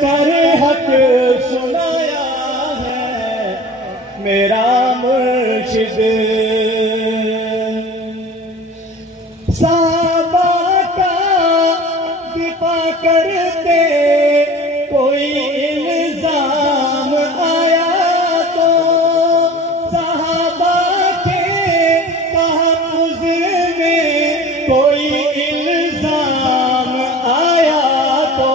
کر حق سنایا ہے میرا مرشد۔ صحابہ کا دفاع کرتے کوئی الزام آیا تو، صحابہ کے تحفظ میں کوئی الزام آیا تو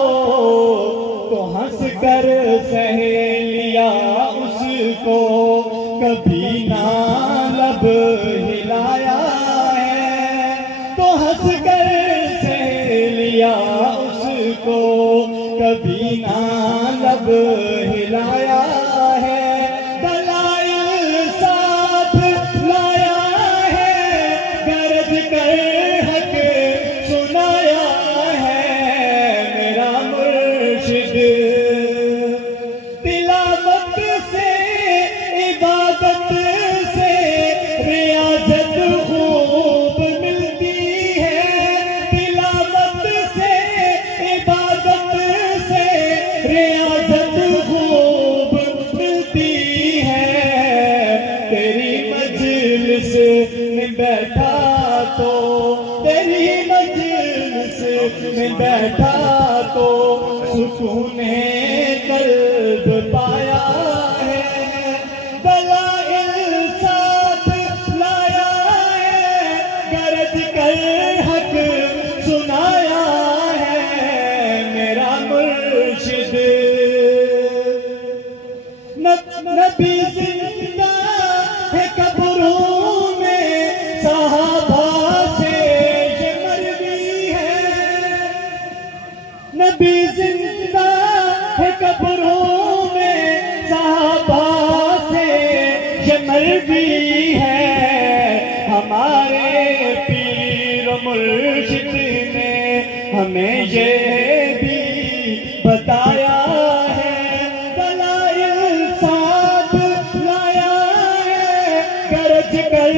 ہنس کر سہ لیا اس کو، کبھی نہ لب ہلایا ہے تو ہنس کر سہ لیا اس کو، کبھی نہ لب ہلایا ہے۔ دلائل ساتھ لایا ہے گرج کر حق سنایا ہے میرا مرشد۔ تلاوت سے عبادت سے ریاضت خوب ملتی ہے، تلاوت سے عبادت سے ریاضت خوب ملتی ہے۔ تیری مجلس میں بیٹھا تو، تیری مجلس میں بیٹھا تو سکون قلب پایا ہے۔ دلائل ساتھ لایا ہے گرج کر حق سنایا ہے میرا مرشد۔ نبی زندہ ہے قبروں میں، صحابہ سے یہ مروی ہے۔ نبی زندہ ہے قبروں میں، صحابہ سے یہ مروی ہے۔ ہمارے پیر و مرشد نے ہمیں یہ بھی بتایا ہے، دلائل ساتھ لایا ہے گرج کر